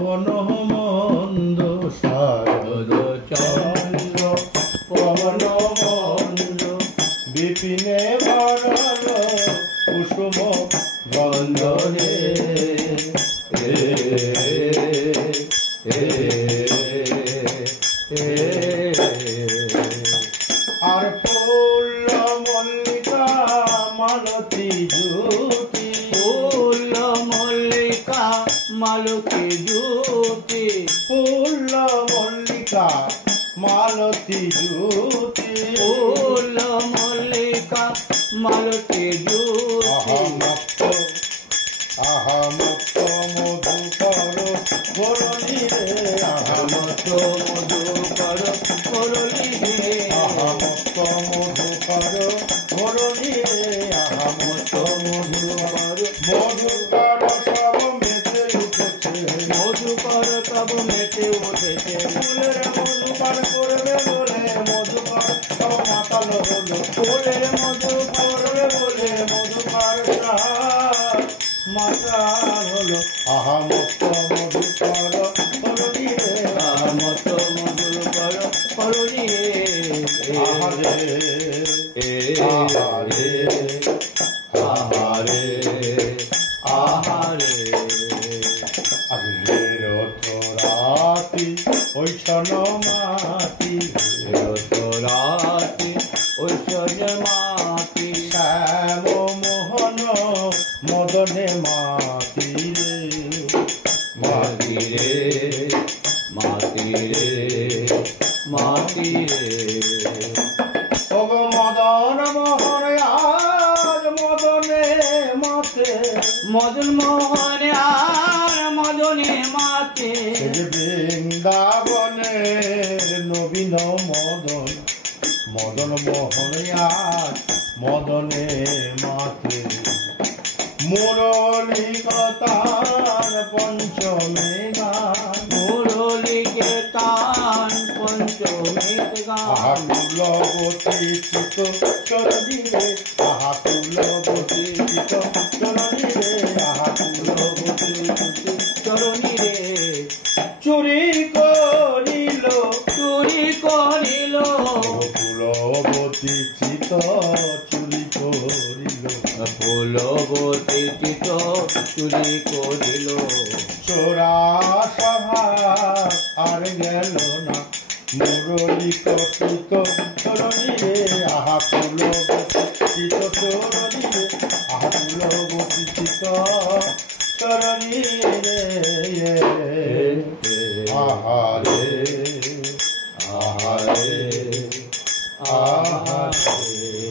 পবন মন্দ শারদ চন্দ্র পবন মন্দ বিপিনে ভরল কুসুম গন্ধ রে আর ফুল মল্লিকা মালতী জুটি ফুল মল্লিকা মালতী জুটি ফুল মল্লিকা মালতী জুটি ফুল মল্লিকা মালতী জুটি আহমত মধুকর করলি রে আহমত মধুকর করলি রে আহমত মধুকর করলি রে আহমত মধুকর মধুকর সব মেতে উঠেছে মধুকর সব মেতে উঠেছে ফুলের মধুকর করবে বলে মধুকর সব মাতাল হলো ফুলের মধু করবে বলে মধুকর মাতাল হলো আহমত মধুকর করলি রে আহমত মধুকর করলি রে আহারে আহারে আহারে আহারে আরে রত রাতি ঐশন মাতি রত রাতি ঐশন মাতি শ্যাম মোহন মদনে মাতি রে মাতি রে মাতি রে মাতি রে ওগ মদন মোহন আজ মদনে মাতে মদন মোহন আর মদনে মাতে বৃন্দাবনের নবীন মদন মদন মোহন আজ মদনে মাতে মুরলী তান পঞ্চমে গান মুরলী তান পঞ্চমে গান তুলবতী চিত চরণী রে আহা তুলবতী চিত চরণী রে আহা তুলবতী চরণী রে চুরি করিল ফুলবতী চিত চুরি করিল ফুলবতী চিত চুরি করিল চোরা সভা আর গেল না মুরলী কটিত চরণী রে আহা ফুলবতী চিত চরণী রে আহা ফুলবতী চিত চরণী রে আহারে আহারে আহারে